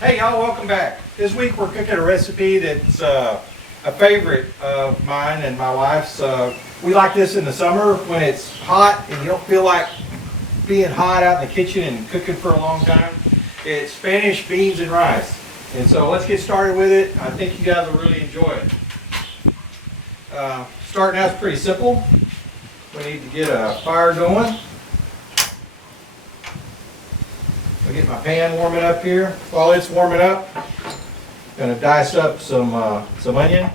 Hey y'all, welcome back. This week we're cooking a recipe that's a favorite of mine and my wife's. We like this in the summer when it's hot and you don't feel like being hot out in the kitchen and cooking for a long time. It's Spanish beans and rice. And so let's get started with it. I think you guys will really enjoy it. Starting out is pretty simple. We need to get a fire going. I'll get my pan warming up here. While it's warming up, I'm going to dice up some onion.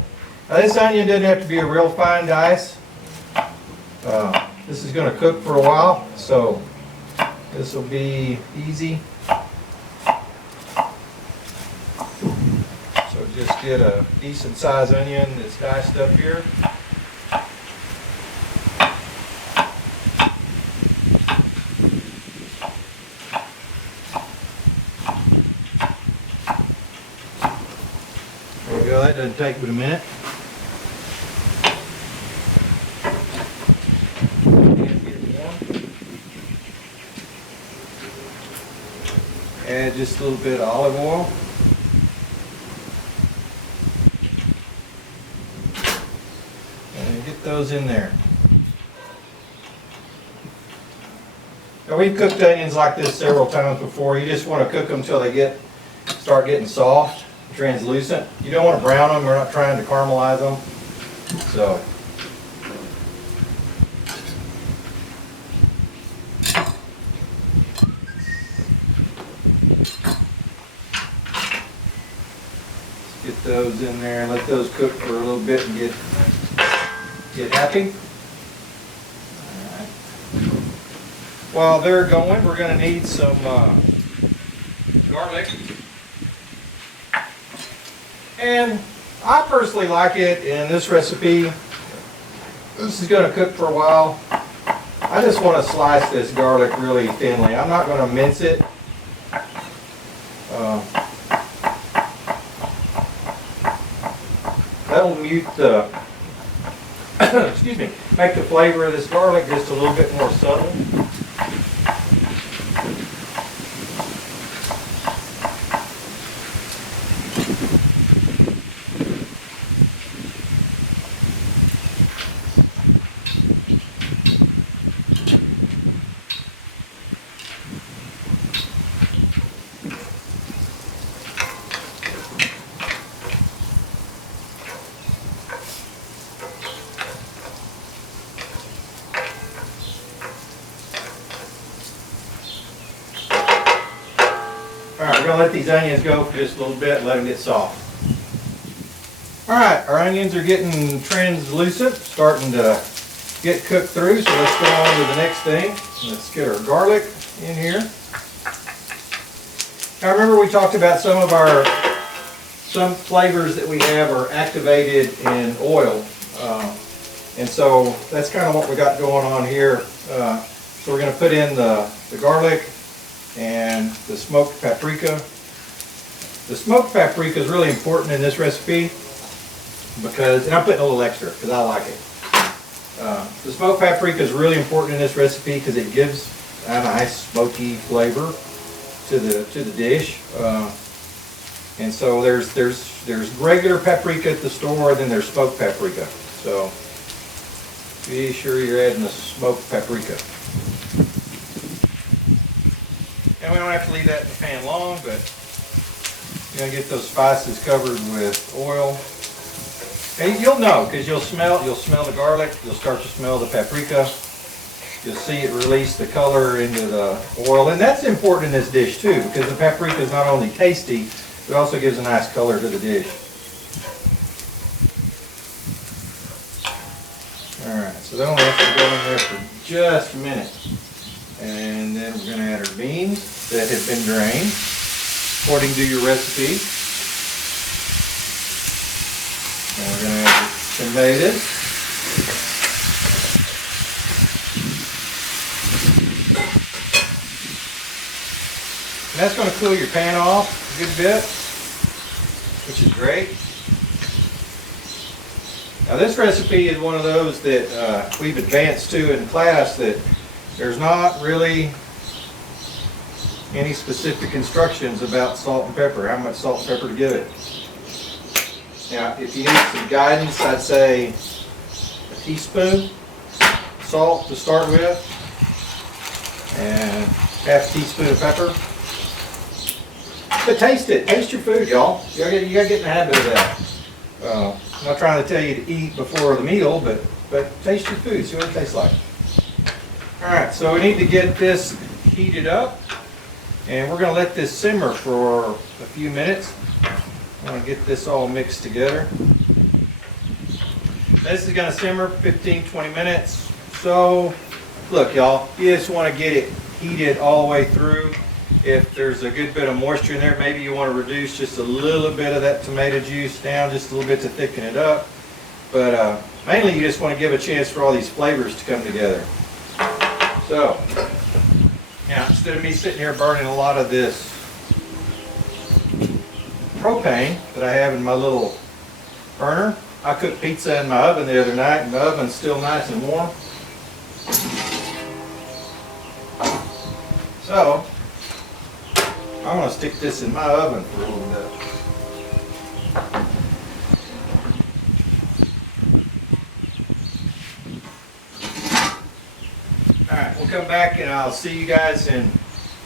Now this onion doesn't have to be a real fine dice. This is going to cook for a while, so this will be easy. So just get a decent sized onion that's diced up here. There we go, that doesn't take but a minute. Add just a little bit of olive oil. And get those in there. Now we've cooked onions like this several times before. You just want to cook them until they start getting soft, translucent. You don't want to brown them. We're not trying to caramelize them. So. Get those in there and let those cook for a little bit and get happy. All right. While they're going, we're going to need some garlic. And I personally like it in this recipe. This is going to cook for a while. I just want to slice this garlic really thinly. I'm not going to mince it. That'll mute the, excuse me, make the flavor of this garlic just a little bit more subtle. Alright, we're going to let these onions go for just a little bit and let them get soft. Alright, our onions are getting translucent, starting to get cooked through, so let's go on to the next thing. Let's get our garlic in here. Now remember we talked about some flavors that we have are activated in oil. And so that's kind of what we got going on here. So we're going to put in the garlic and the smoked paprika. The smoked paprika is really important in this recipe because, and I'm putting a little extra because I like it. The smoked paprika is really important in this recipe because it gives a nice smoky flavor to the dish. And so there's regular paprika at the store, and then there's smoked paprika. So be sure you're adding the smoked paprika. And we don't have to leave that in the pan long, but you're going to get those spices covered with oil. And you'll know because you'll smell the garlic, you'll start to smell the paprika. You'll see it release the color into the oil. And that's important in this dish too, because the paprika is not only tasty, it also gives a nice color to the dish. Alright, so that only has to go in there for just a minute. And then we're going to add our beans that have been drained according to your recipe. And we're going to add the tomatoes. And that's going to cool your pan off a good bit, which is great. Now this recipe is one of those that we've advanced to in class that there's not really any specific instructions about salt and pepper, how much salt and pepper to give it. Now, if you need some guidance, I'd say a teaspoon salt to start with, and half a teaspoon of pepper. But taste it. Taste your food, y'all. You gotta get in the habit of that. I'm not trying to tell you to eat before the meal, but taste your food. See what it tastes like. All right, so we need to get this heated up, and we're going to let this simmer for a few minutes. I want to get this all mixed together. This is going to simmer 15-20 minutes. So, look, y'all, you just want to get it heated all the way through. If there's a good bit of moisture in there, maybe you want to reduce just a little bit of that tomato juice down, just a little bit to thicken it up. But mainly you just want to give a chance for all these flavors to come together. So, now instead of me sitting here burning a lot of this propane that I have in my little burner, I cooked pizza in my oven the other night, and the oven's still nice and warm. So, I'm going to stick this in my oven for a little bit. Alright, we'll come back and I'll see you guys in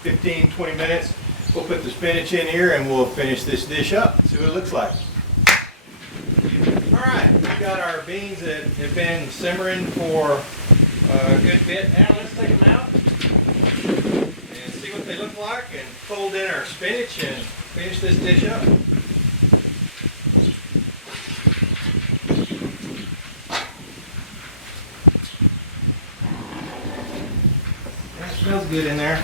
15-20 minutes. We'll put the spinach in here and we'll finish this dish up. See what it looks like. Alright, we've got our beans that have been simmering for a good bit now. Let's take them out and see what they look like and fold in our spinach and finish this dish up. That smells good in there.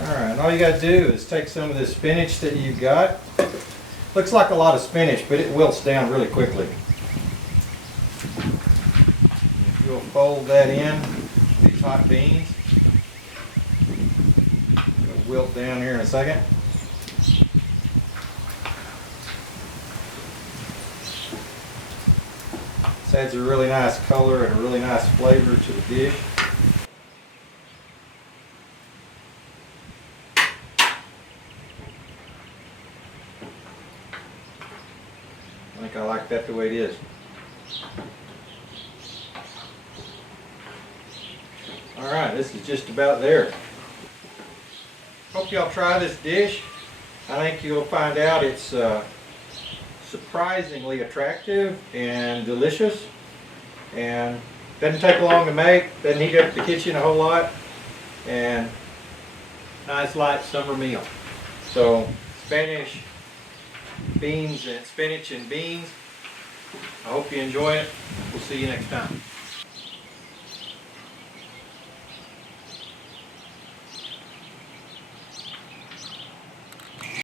Alright, all you got to do is take some of this spinach that you've got. Looks like a lot of spinach, but it wilts down really quickly. If you'll fold that in, these hot beans, it'll wilt down here in a second. This adds a really nice color and a really nice flavor to the dish. I think I like that the way it is. Alright, this is just about there. Hope y'all try this dish. I think you'll find out it's surprisingly attractive and delicious, and doesn't take long to make, doesn't heat up the kitchen a whole lot, and nice light summer meal. So spinach and beans. I hope you enjoy it. We'll see you next time.